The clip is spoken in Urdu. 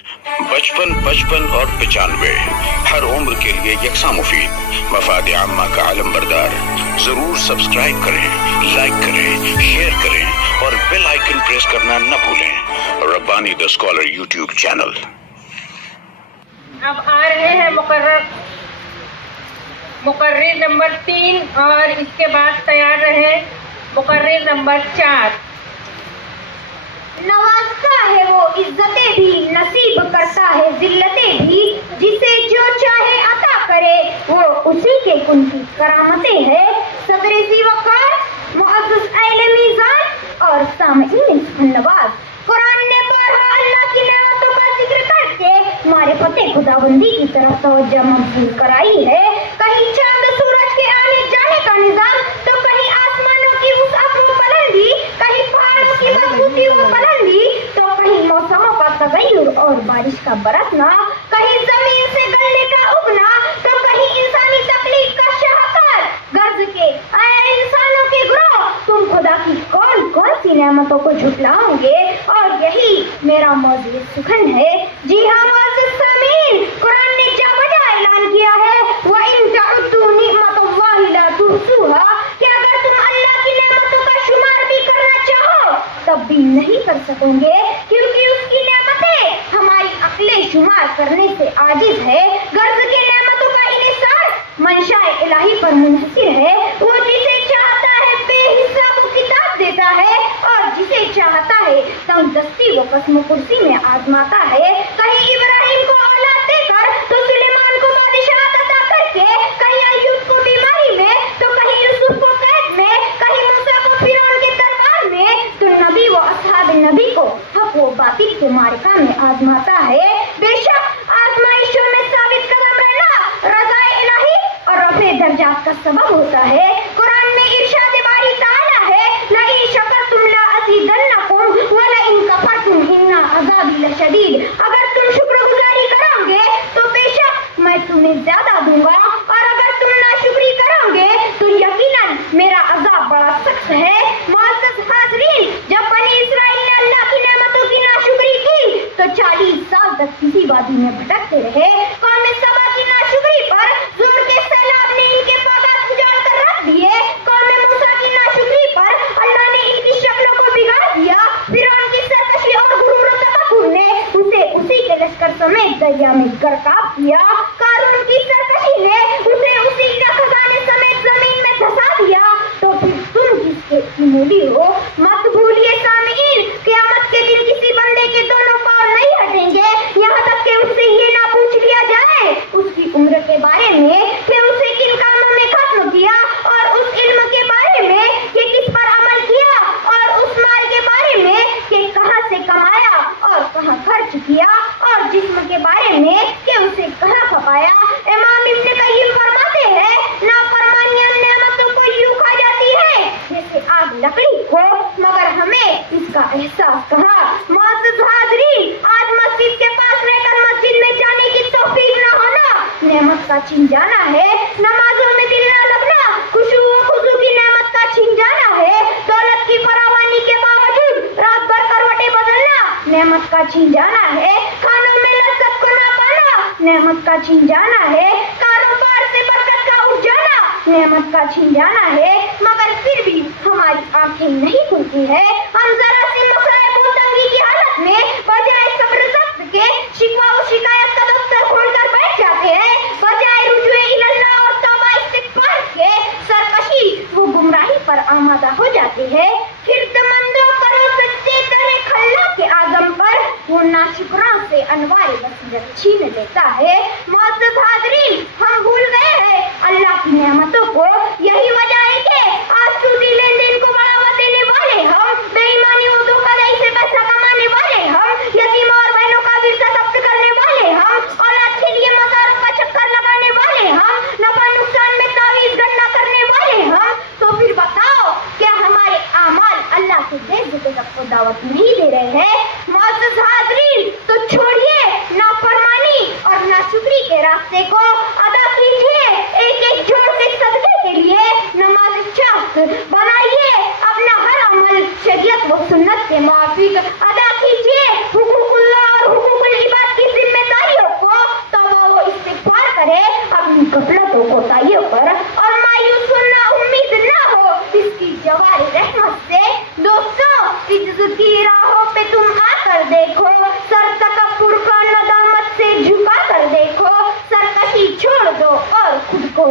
55, 55 اور 95 ہر عمر کے لیے یکساں مفید، مفاد عامہ کا علم بردار۔ ضرور سبسکرائب کریں، لائک کریں، شیئر کریں اور بیل آئیکن پریس کرنا نہ بھولیں۔ ربانی دا اسکالر یوٹیوب چینل۔ اب آ رہے ہیں مقرر نمبر 3 اور اس کے بعد تیار رہے مقرر نمبر 4۔ نوازتا ہے وہ عزتیں بھی، نصیب کرتا ہے ذلتیں بھی، جسے جو چاہے عطا کرے وہ اسی کے کن کی کرامتیں ہے۔ صدر ذی وقار، معزز اہل میزان اور سامعین سخن نواز، قرآن نے بارہا اللہ کی نعمتوں کا ذکر کر کے معرفت خداوندی کی طرف توجہ مبذول کرائی ہے۔ کہیں چاند سورج کے آنے جانے کا نظام، تو کہیں آسمانوں کی وسعت و بلندی، کہیں پہاڑوں کی مضبوطی و بلندی، تو کہیں موسموں کا تغیر اور بارش کا برسنا، کہیں زمین سے گلنے کا اگنا، تو کہیں انسانی تخلیق کا شاہکار۔ غرض کے اے انسانوں کے گروہ، تم خدا کی کون کون سی نعمتوں کو جھٹلاؤ گے؟ اور یہی میرا موضوع سخن ہے۔ جی ہاں معزز سامعین، قرآن نے جا بجا اعلان کیا ہے وَإِن تَعُدُّوا نِعْمَتَ اللَّهِ لَا تُحْصُوهَا، کہ اگر تم اللہ کی نعمتوں کا شمار بھی کرنا چاہو تب بھی نہیں کر سکو گے، کیونکہ اس کی نعمتیں ہماری عقل شمار کرنے سے عاجز ہے۔ غرض کے نعمتوں کا انحصار منشاء الہی پر منحصر ہے۔ وہ جسے چاہتا ہے بے حساب و کتاب دیتا ہے اور جسے چاہتا ہے تنگ دستی و قسم و کرسی میں آزماتا ہے۔ کہیں ابراہیم کو اولاد دے کر تو سلیمان کو بادشاہت عطا کر کے، کہیں ایوب کو بیماری میں تو کہیں یوسف کو قید میں، کہیں موسیٰ کو فرعون کے دربار میں، تو نبی و اصحاب نبی کو حق و باطل کے معرکہ میں آزماتا ہے۔ بے شک آزمائشوں میں ثابت قدم رہنا رضا الہی اور رفع درجات کا سبب ہوتا ہے۔ قرآن میں ارشاد باری تعالیٰ ہے لَئِن شَكَرْتُمْ لَأَزِيدَنَّكُمْ وَلَئِن كَفَرْتُمْ إِنَّ عَذَابِي لَشَدِيدٌ، اگر تم شکر گزاری کرو گے تو بے شک میں تمہیں زیادہ دوں گا، اور اگر تم ناشکری کرو گے تو یقیناً میرا عذاب بڑا سخت ہے۔ معزز حاضرین، جب بنی اسرائیل نے اللہ کی نعمتوں کی ناشکری کی تو 40 سال تک کسی وادی میں بھٹکتے رہے۔ قوم سبا کی ناشکری پر زور کے سیلاب نے ان کے باغات اجاڑ کر رکھ دیے۔ قوم موسیٰ کی ناشکری پر اللہ نے ان کی شکلوں کو بگاڑ دیا۔ فرعون کی سرکشی اور غرور و تکبر نے اسے اسی کے لشکر سمیت دریا میں غرقاب کیا۔ قارون کی سرکشی نے اسے اسی کے خزانے سمیت زمین میں دھسا دیا۔ تو پھر تم کس کی مولی ہو؟ مت بھولیے سامعین، قیامت کے دن کسی بندے کے دونوں پاؤں نہیں ہٹیں گے یہاں تک کہ اس سے یہ نہ پوچھ لیا جائے اس کی عمر کے بارے میں کہ اسے کن کاموں میں ختم کیا، اور اس علم کے بارے میں کہ کس پر عمل کیا، اور اس مال کے بارے میں کہ کہاں سے کمایا اور کہاں خرچ کیا، اور جسم کے بارے میں کہ اسے کہاں کھپایا۔ امام ابن قیم فرماتے ہیں نافرمانیاں نعمتوں کو یوں کھا جاتی ہے جیسے آگ لکڑی کو، مگر ہمیں اس کا احساس کہاں۔ معزز حاضرین، آج مسجد کے پاس رہ کر مسجد میں جانے کی توفیق نہ ہونا نعمت کا چھین جانا ہے۔ نمازوں میں دل نہ لگنا خشوع و خضوع کی نعمت کا چھین جانا ہے۔ دولت کی فراوانی کے باوجود رات بھر کروٹیں بدلنا نعمت کا چھین جانا ہے۔ کھانوں میں لذت کو نہ پانا نعمت کا چھین جانا ہے۔ کاروبار سے برکت کا اٹھ جانا نعمت کا چھین جانا ہے، مگر پھر بھی ہماری آنکھیں نہیں کھلتی ہے۔ ہم ذرا سی مصائب و تنگی کی حالت میں بجائے صبر ضبط کے شکوہ و شکایت کا دفتر کھول کر بیٹھ جاتے ہیں، بجائے رجوع اللہ اور توبہ استغفار کے سرکشی و گمراہی پر آمادہ ہو جاتے ہیں۔ خردمندوں کرو سجدے درے کھلا کے اعظم پر، وہ ناشکروں سے انوار بصیرت چھین لیتا ہے۔ معزز حاضرین، ہم بھول گئے ہیں اللہ کی نعمتوں کو۔ یہی وجہ ہے کہ آج سودی لین دین کو بڑھاوا دینے والے ہم، بے ایمانی و دھوکہ دہی سے پیسہ کمانے والے ہم، یتیموں اور بہنوں کا ورثہ ضبط کرنے والے ہم، اولاد کے لیے مزاروں کا چکر لگانے والے ہم، نفع نقصان میں تعویذ گننا کرنے والے ہم، تو پھر بتاؤ کیا ہمارے اعمال اللہ کے بے عزتی کو دعوت نہیں دے رہے ہیں؟ معزز حاضرین، تو چھوڑیے نافرمانی اور ناشکری کے راستے کو، ادا کیجیے ایک ایک جوڑ کے صدقے کے لیے نماز چاہت، بنائیے اپنا ہر عمل شریعت و سنت کے موافق، ادا کیجیے حقوق اللہ اور حقوق العباد